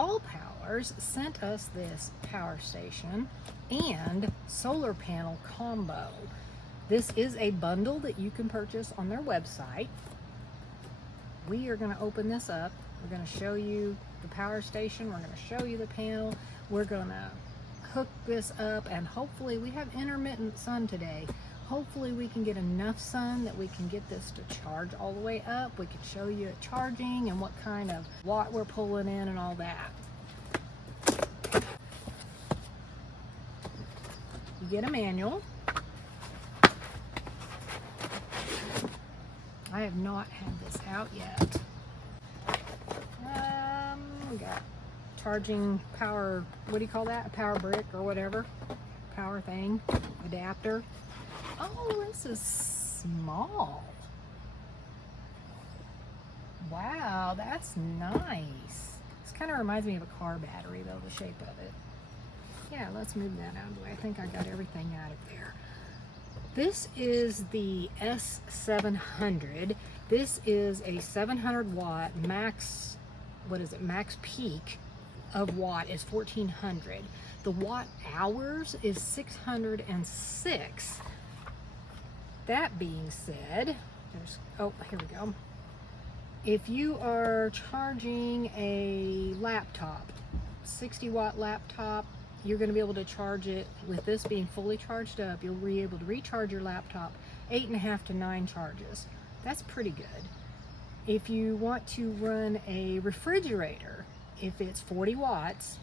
All Powers sent us this power station and solar panel combo. This is a bundle that you can purchase on their website. We are going to open this up. We're going to show you the power station. We're going to show you the panel. We're going to hook this up, and hopefully we have intermittent sun today. Hopefully we can get enough sun that we can get this to charge all the way up. We can show you it charging and what kind of watt we're pulling in and all that. You get a manual. I have not had this out yet. We got charging power, what do you call that? A power brick or whatever. Power thing, adapter. Oh, this is small. Wow, that's nice. This kind of reminds me of a car battery though, the shape of it. Yeah, let's move that out of the way. I think I got everything out of there. This is the S700. This is a 700 watt max, what is it, max peak of watt is 1400. The watt hours is 606. That being said, oh, here we go. If you are charging a laptop, 60 watt laptop, you're going to be able to charge it with this being fully charged up. You'll be able to recharge your laptop 8.5 to 9 charges. That's pretty good. If you want to run a refrigerator, if it's 40 watts,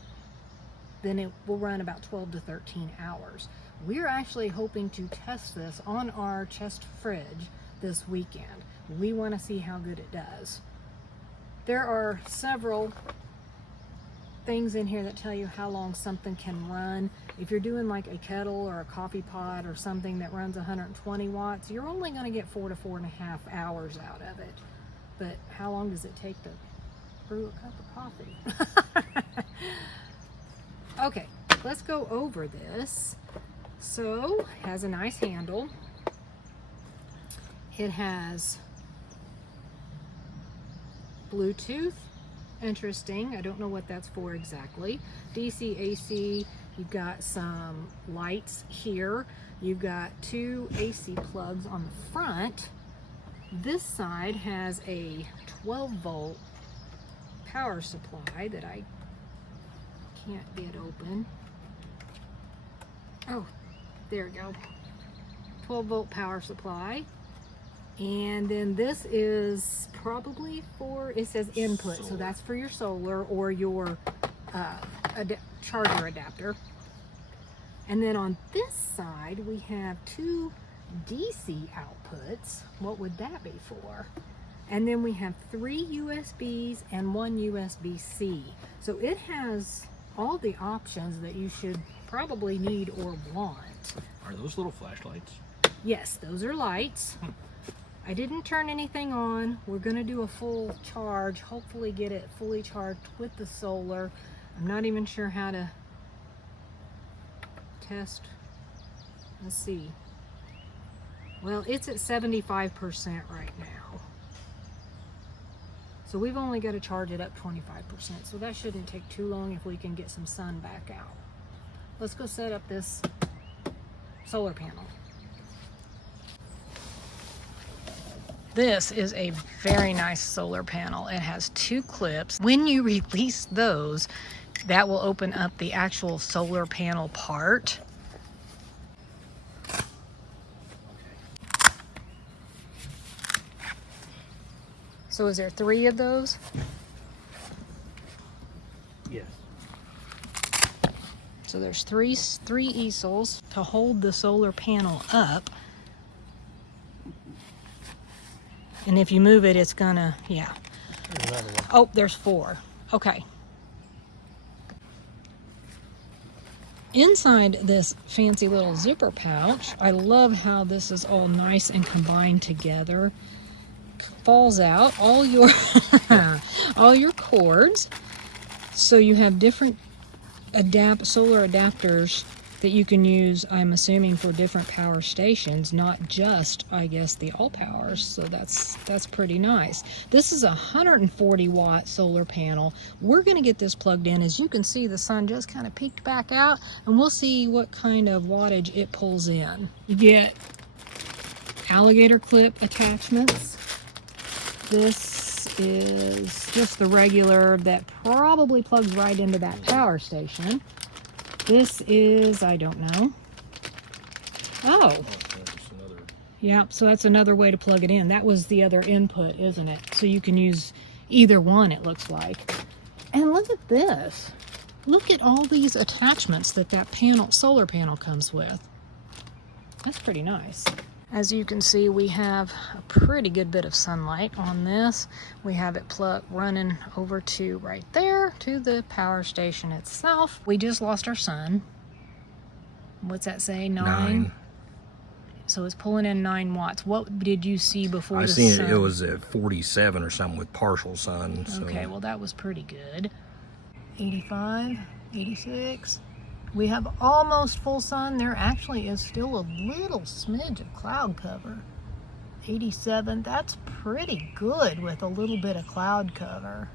then it will run about 12 to 13 hours. We're actually hoping to test this on our chest fridge this weekend. We want to see how good it does. There are several things in here that tell you how long something can run. If you're doing like a kettle or a coffee pot or something that runs 120 watts, you're only going to get 4 to 4.5 hours out of it. But how long does it take to brew a cup of coffee? Okay, let's go over this. So, it has a nice handle. It has Bluetooth. Interesting. I don't know what that's for exactly. DC, AC. You've got some lights here. You've got 2 AC plugs on the front. This side has a 12 volt power supply that I can't get open. Oh, there we go. 12 volt power supply. And then this is probably for, it says input, so that's for your solar or your charger adapter. And then on this side, we have 2 DC outputs. What would that be for? And then we have 3 USBs and 1 USB-C. So it has all the options that you should probably need or want. Are those little flashlights? Yes, those are lights. I didn't turn anything on. We're going to do a full charge, hopefully get it fully charged with the solar. I'm not even sure how to test. Let's see. Well, it's at 75% right now. So we've only got to charge it up 25%. So that shouldn't take too long if we can get some sun back out. Let's go set up this solar panel. This is a very nice solar panel. It has 2 clips. When you release those, that will open up the actual solar panel part. So is there 3 of those? Yes. So there's three easels to hold the solar panel up. And if you move it, it's gonna, yeah. Oh, there's 4. Okay. Inside this fancy little zipper pouch, I love how this is all nice and combined together. Falls out all your all your cords. So you have different solar adapters that you can use, I'm assuming, for different power stations, not just, I guess, the all powers. So that's pretty nice. This is a 140 watt solar panel. We're going to get this plugged in. As you can see, the sun just kind of peeked back out, and we'll see what kind of wattage it pulls in. You get alligator clip attachments. This is just the regular that probably plugs right into that power station. This is, I don't know. Oh. Yeah, so that's another way to plug it in. That was the other input, isn't it? So you can use either one, it looks like. And look at this. Look at all these attachments that solar panel comes with. That's pretty nice. As you can see, we have a pretty good bit of sunlight on this. We have it running over to right there to the power station itself. We just lost our sun. What's that say? 9? So it's pulling in 9 watts. What did you see before the sun? I seen it was at 47 or something with partial sun. So. Okay, well that was pretty good. 85, 86. We have almost full sun. There actually is still a little smidge of cloud cover. 87, that's pretty good with a little bit of cloud cover.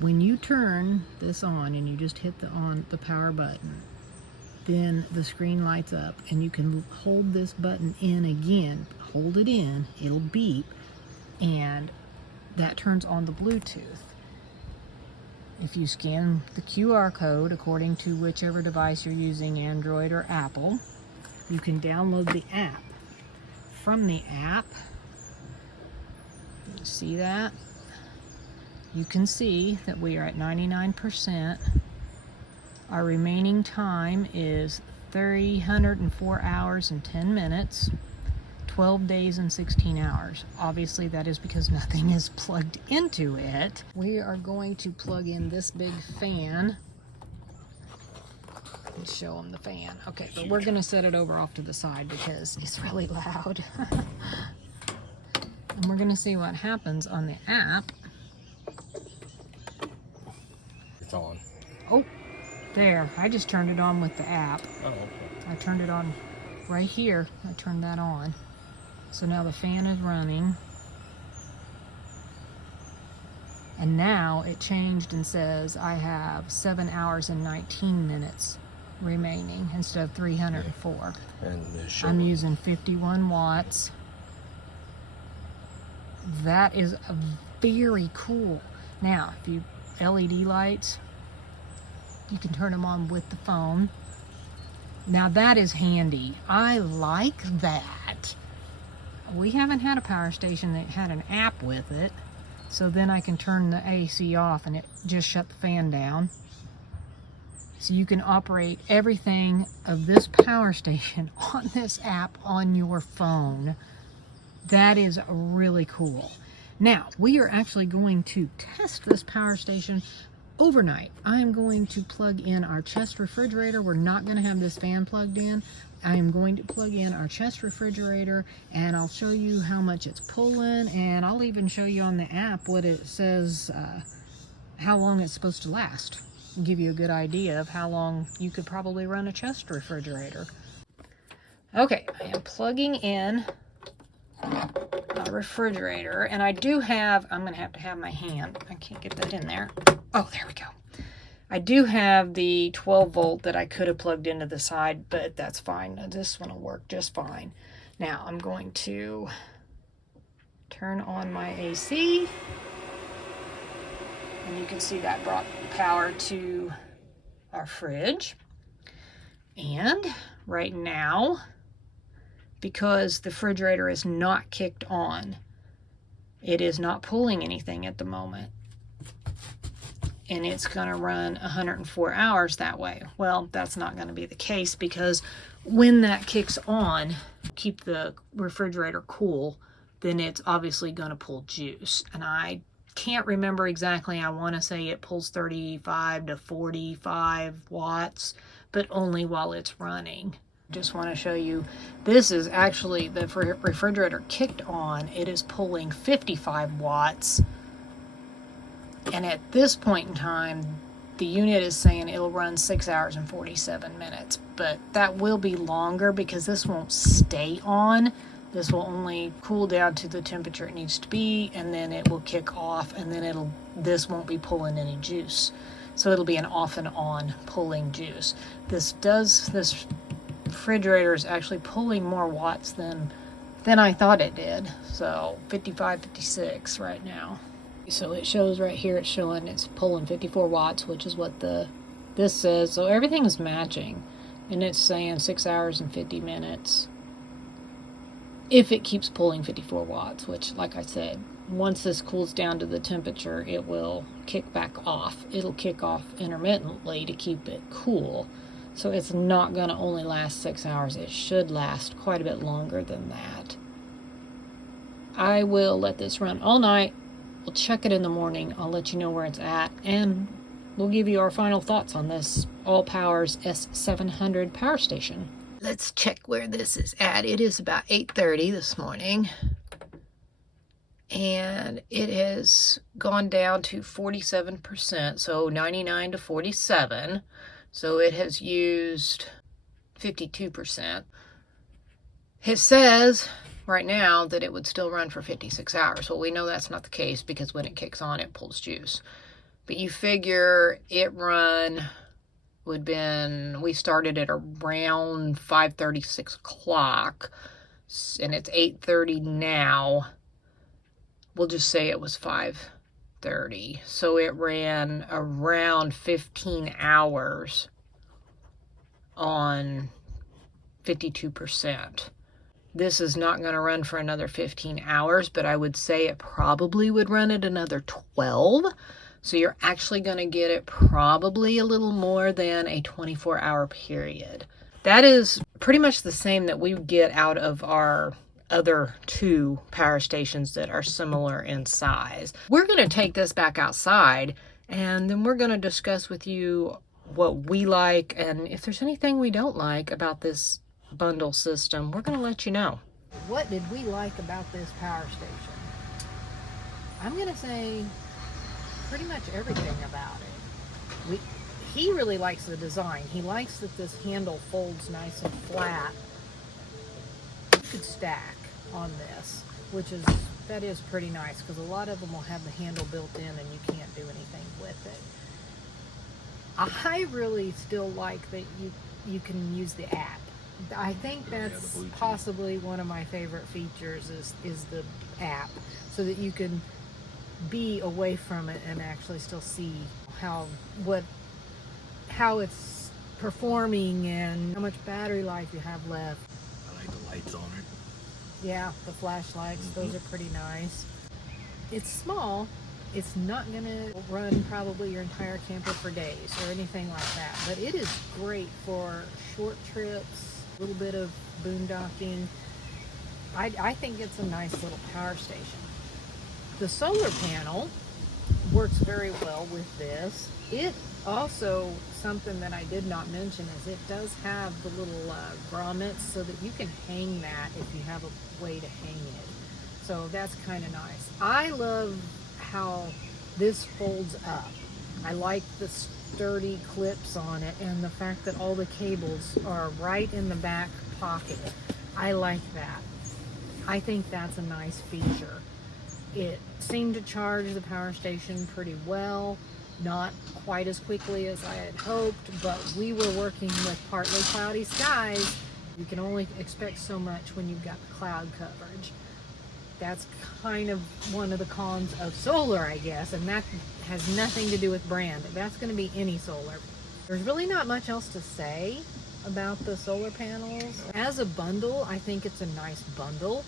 When you turn this on and you just hit the power button, then the screen lights up and you can hold this button in again. Hold it in, it'll beep, and that turns on the Bluetooth. If you scan the QR code according to whichever device you're using, Android or Apple, you can download the app. From the app, you see that? You can see that we are at 99%. Our remaining time is 304 hours and 10 minutes. 12 days and 16 hours. Obviously that is because nothing is plugged into it. We are going to plug in this big fan. Let's show them the fan. Okay, but we're going to set it over off to the side because it's really loud. And we're going to see what happens on the app. It's on. Oh, there. I just turned it on with the app. Oh, okay. I turned it on right here. I turned that on. So now the fan is running. And now it changed and says I have 7 hours and 19 minutes remaining instead of 304. And I'm using 51 watts. That is very cool. Now, if you LED lights, you can turn them on with the phone. Now that is handy. I like that. We haven't had a power station that had an app with it, so then I can turn the AC off and it just shut the fan down. So you can operate everything of this power station on this app on your phone. That is really cool. Now, we are actually going to test this power station overnight. I am going to plug in our chest refrigerator. We're not going to have this fan plugged in. I am going to plug in our chest refrigerator and I'll show you how much it's pulling, and I'll even show you on the app what it says, how long it's supposed to last. Give you a good idea of how long you could probably run a chest refrigerator. Okay, I am plugging in a refrigerator, and I do have, I'm going to have my hand. I can't get that in there. Oh, there we go. I do have the 12 volt that I could have plugged into the side, but that's fine. This one will work just fine. Now I'm going to turn on my AC, and you can see that brought power to our fridge. And right now, because the refrigerator is not kicked on, it is not pulling anything at the moment. And it's going to run 104 hours that way. Well, that's not going to be the case, because when that kicks on, keep the refrigerator cool, then it's obviously going to pull juice. And I can't remember exactly. I want to say it pulls 35 to 45 watts, but only while it's running. Just want to show you, this is actually the refrigerator kicked on. It is pulling 55 watts. And at this point in time, the unit is saying it'll run 6 hours and 47 minutes, but that will be longer because this won't stay on. This will only cool down to the temperature it needs to be, and then it will kick off, and then this won't be pulling any juice. So it'll be an off and on pulling juice. This refrigerator is actually pulling more watts than I thought it did. So 55, 56 right now. So it shows right here, it's showing it's pulling 54 watts, which is what this says. So everything is matching, and it's saying 6 hours and 50 minutes. If it keeps pulling 54 watts, which, like I said, once this cools down to the temperature, it will kick back off. It'll kick off intermittently to keep it cool. So it's not going to only last 6 hours. It should last quite a bit longer than that. I will let this run all night. We'll check it in the morning. I'll let you know where it's at, and we'll give you our final thoughts on this All Powers S700 power station. Let's check where this is at. It is about 8:30 this morning, and it has gone down to 47%, so 99 to 47. So it has used 52%. It says right now that it would still run for 56 hours. Well, we know that's not the case because when it kicks on, it pulls juice. But you figure it run would been, we started at around 5:30, 6 o'clock, and it's 8:30 now. We'll just say it was 5:30. So it ran around 15 hours on 52%. This is not going to run for another 15 hours, but I would say it probably would run at another 12. So you're actually going to get it probably a little more than a 24-hour period. That is pretty much the same that we get out of our other two power stations that are similar in size. We're going to take this back outside, and then we're going to discuss with you what we like, and if there's anything we don't like about this bundle system, we're going to let you know. What did we like about this power station? I'm going to say pretty much everything about it. He really likes the design. He likes that this handle folds nice and flat. You could stack on this, that is pretty nice, because a lot of them will have the handle built in and you can't do anything with it. I really still like that you can use the app. I think that's possibly one of my favorite features is the app, so that you can be away from it and actually still see how it's performing and how much battery life you have left. I like the lights on it. Yeah, the flashlights, those are pretty nice. It's small. It's not going to run probably your entire camper for days or anything like that, but it is great for short trips, a little bit of boondocking. I think it's a nice little power station. The solar panel works very well with this. It also, something that I did not mention, is it does have the little grommets so that you can hang that if you have a way to hang it. So that's kind of nice. I love how this folds up. I like the sturdy clips on it and the fact that all the cables are right in the back pocket. I like that. I think that's a nice feature. It seemed to charge the power station pretty well, not quite as quickly as I had hoped, but we were working with partly cloudy skies. You can only expect so much when you've got the cloud coverage. That's kind of one of the cons of solar, I guess, and that has nothing to do with brand. That's going to be any solar. There's really not much else to say about the solar panels. As a bundle, I think it's a nice bundle.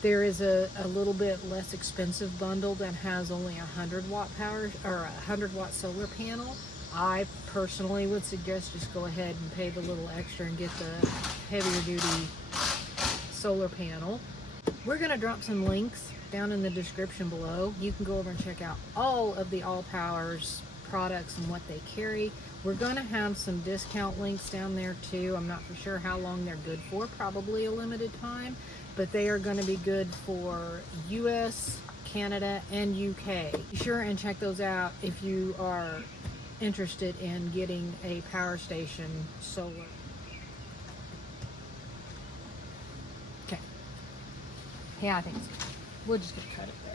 There is a little bit less expensive bundle that has only 100 watt power or 100 watt solar panel. I personally would suggest just go ahead and pay the little extra and get the heavier duty solar panel. We're going to drop some links down in the description below. You can go over and check out all of the All Powers products and what they carry. We're going to have some discount links down there too. I'm not for sure how long they're good for, probably a limited time, but they are going to be good for US, Canada, and UK. Be sure and check those out if you are interested in getting a power station solar. Okay. Yeah, I think it's good. We're just gonna cut it there.